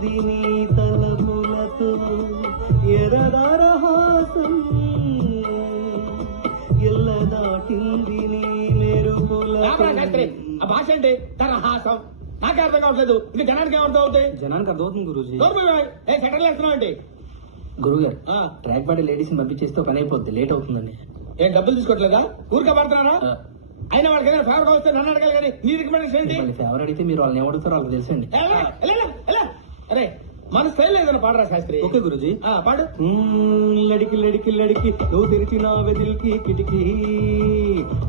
దాటింది నీ తలపులతో ఎరదారహాసం ఎల్ల దాటింది నీ మెరుపులతో. ఆ భాష అంటే తరహాసం నాకే అర్థం కావట్లేదు. ఇంకా జనానికి ఏమర్థం అవుతాయి? జనానికి అర్థమవుతుంది గురూజీ. సెటర్లు వేస్తున్నావు అంటే గురువు గారు ట్రాక్ పాడి లేడీస్ ని పంపించేస్తే పని అయిపోద్ది, లేట్ అవుతుందండి. ఏం డబ్బులు తీసుకోవట్లేదా? ఊరికే పడుతున్నారా? అయినా వాళ్ళకి ఏదైనా ఫేవర్ వస్తే నన్ను అడగాలి కానీ నీ రికమెండేషన్ ఏంటి? ఫేవర్ అడిగితే మీరు వాళ్ళని ఏమడుగుతారో వాళ్ళకి తెలుసండి. అరే మన స్టైల్ ఏదైనా పాడరా శాస్త్రి? ఓకే గురూజీ. పాడు. లడికి లడికి లడికి నువ్వు తెరిచిన వెదిల్కి కిటికీ,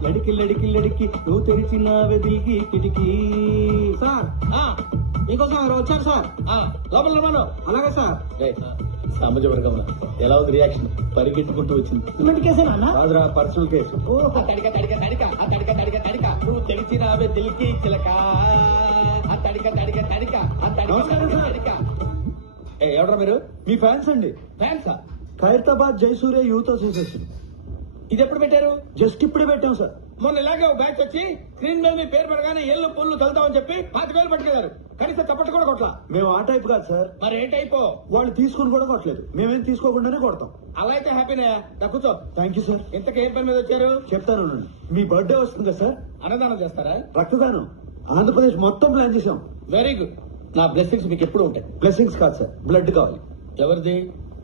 లడికి లడికి లడికి నువ్వు తెరిచిన వెదిల్కి కిటికీ. సార్ ఇంకోసం ఎవరు వచ్చారు సార్? లోపల రమ్మను. అలాగే సార్. సామాజిక వర్గంలో ఎలా ఉంది రియాక్షన్? పరిగెత్తుకుంటూ వచ్చింది. కాదురా, పర్సనల్ కేసు. తడిక తడిక తడిక ఆ తడిక తడిక తడిక నువ్వు తెలిసిన దిల్కి చిలక ఆ తడిక తడిక తడిక ఆ తడిక తడిక. ఎవడరా మీరు? మీ ఫ్యాన్స్ అండి. ఫ్యాన్సా? Khairatabad Jayasurya youth association. ఇది ఎప్పుడు పెట్టారు? జస్ట్ ఇప్పుడే పెట్టాం సార్. మొన్న ఇలాగే ఒక బ్యాచ్ వచ్చి స్క్రీన్ మీద మీ పేరు పెడగానే ఏళ్ళు పుల్లు తలుతామని చెప్పి 5,000 పట్టుకెళ్లారు. కనీసం చప్పట్లు కూడా కొట్లా. మేము ఆ టైప్ కాదు సార్. మరి ఏ టైపో? వాళ్ళు తీసుకుని కూడా కొట్టలేదు, మేమేం తీసుకోకుండానే కొడతాం. అలా అయితే హ్యాపీనే. కూర్చో. Thank you sir. ఇంతకీ ఏ పని మీద వచ్చారు? చెప్తాను. మీ బర్త్డే వస్తుంది కదా సార్, అన్నదానం చేస్తారా? రక్తదానం ఆంధ్రప్రదేశ్ మొత్తం ప్లాన్ చేశాం. Very good. నా బ్లెస్సింగ్స్ మీకు ఎప్పుడు ఉంటాయి. బ్లెస్సింగ్స్ కాదు సార్, బ్లడ్ కావాలి. ఎవరిది?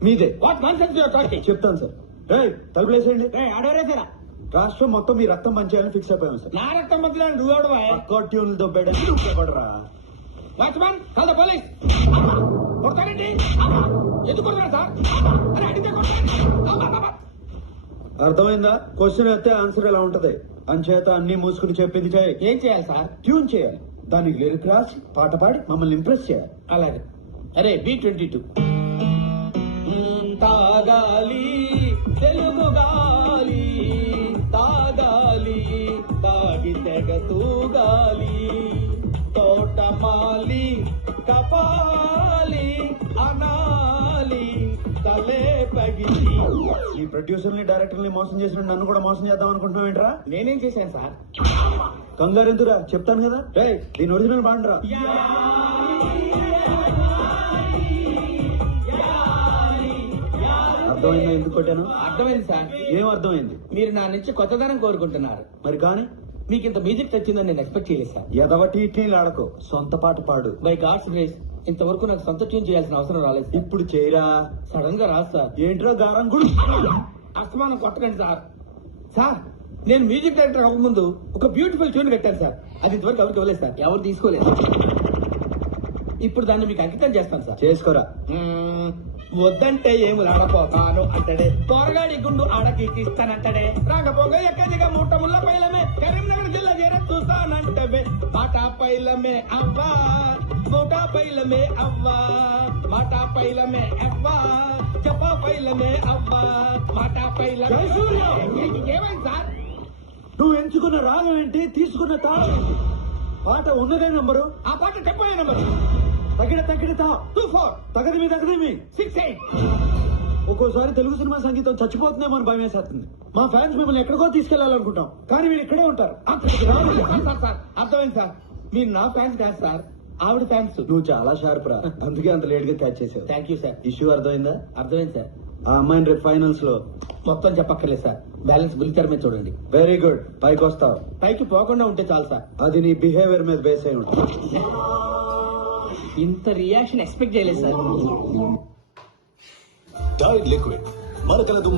మీదే. What nonsense you are talking? చెప్తాను సార్. తలుపులేసేయండి. ఆడవరేసారా? రాష్ట్రం మొత్తం మీ రక్తం పంచేయాలని ఫిక్స్ అయిపోయాం సార్. నా రక్తం పంచడానికి నువ్వు ఎవడవా? ట్యూన్లు దొబ్బేడరా. Watchman call the police. కొడతానండి. ఎందుకు కొడతారు సార్? అరే అడిగితే కొడతాను. అర్థమైందా? క్వశ్చన్ అయితే ఆన్సర్ ఎలా ఉంటది. అంచేత అన్ని మూసుకుని చెప్పింది చేయి. ఏం చేయాలి సార్? ట్యూన్ చేయాలి, దానికి లిరిక్ రాసి పాట పాడి మమ్మల్ని ఇంప్రెస్ చేయాలి. అలాగే. అరే B22 తాగాలి తెలుగు గాలి, తాగాలి తాగి తెగ తూగాలి, తోటమాలి కపాలి అనాలి తలే పగిలి. ఈ ప్రొడ్యూసర్ని డైరెక్టర్ని మోసం చేసిన నన్ను కూడా మోసం చేద్దాం అనుకుంటున్నావు ఏంట్రా? నేనేం చేశాను సార్? కంగారు ఎందురా, చెప్తాను కదా. దీని ఒరిజినల్ బాండ్రా. అర్థమైందా ఎందుకు కొట్టాను? అర్థమైంది సార్. ఏం అర్థమైంది? మీరు నా నుంచి కొత్తదనం కోరుకుంటున్నారు. మరి కానీ మీకు ఇంత మ్యూజిక్ తెచ్చిందని నేను ఎక్స్పెక్ట్ చేయలేదు సార్. ఎదవటి ఇట్లీలు ఆడకో, సొంత పాట పాడు. బై గాడ్స్ గ్రేస్ ఇంతవరకు నాకు సొంత ట్యూన్ చేయాల్సిన అవసరం రాలేదు. ఇప్పుడు చేయరా. సడన్ గా రాదు సార్. ఏంట్రా గారం కూడా అస్తమానం కొట్టకండి సార్. సార్ నేను మ్యూజిక్ డైరెక్టర్ అవ్వకముందు ఒక బ్యూటిఫుల్ ట్యూన్ పెట్టాను సార్. అది ఇంతవరకు ఎవరికి ఇవ్వలేదు సార్. ఎవరు తీసుకోలేదు. ఇప్పుడు దాన్ని మీకు అంకితం చేస్తాను సార్. చేసుకోరా. వద్దంటే ఏములాడపోతాను అంటడే, పొరగాడి గుండు ఆడకిస్తానంటడే, రాకపోగ ఎక్కడిగా మూట ముళ్ళ పైలమే కరీంనగర్ జిల్లా చేర చూస్తానంటవే, బాటా పైలమే అవ్వా మూటా పైలమే అవ్వా మాటా పైలమే అవ్వా చెప్పా పైలమే అవ్వా మాటా పైలమే. ఏమైంది సార్? నువ్వు ఎంచుకున్న రాగం ఏంటి, తీసుకున్న తాళం? పాట ఉన్నదే నంబరు, ఆ పాట చెప్పే నంబరు. తగిడ తగిడ 24 తగదిమి తగదిమి 68. ఒక్కోసారి తెలుగు సినిమా సంగీతం చచ్చిపోతుందేమో అని భయం వేసేస్తుంది. మా ఫ్యాన్స్ మిమ్మల్ని ఎక్కడికో తీసుకెళ్లాలనుకుంటాం, కానీ వీళ్ళు ఇక్కడే ఉంటారు. అర్థమైంది సార్. మీరు నా ఫ్యాన్స్ కాదు సార్, ఆవిడ ఫ్యాన్స్. నువ్వు చాలా షార్ప్ రా, అందుకే అంత లేట్ గా క్యాచ్ చేసావు. Thank you sir. ఇష్యూ అర్థమైందా? అర్థమైంది సార్. ఆ అమ్మాయిని రేపు ఫైనల్స్ లో మొత్తం చెప్పక్కర్లేదు సార్, బ్యాలెన్స్ బుల్లితెర మీద చూడండి. వెరీ గుడ్, పైకి వస్తావు. పైకి పోకుండా ఉంటే చాలు సార్. అది నీ బిహేవియర్ మీద బేస్ అయి ఉంటుంది. ఇంత రియాక్షన్ ఎక్స్పెక్ట్ చేయలేదు సార్. టైడ్ లిక్విడ్ మరకల దుమ్ము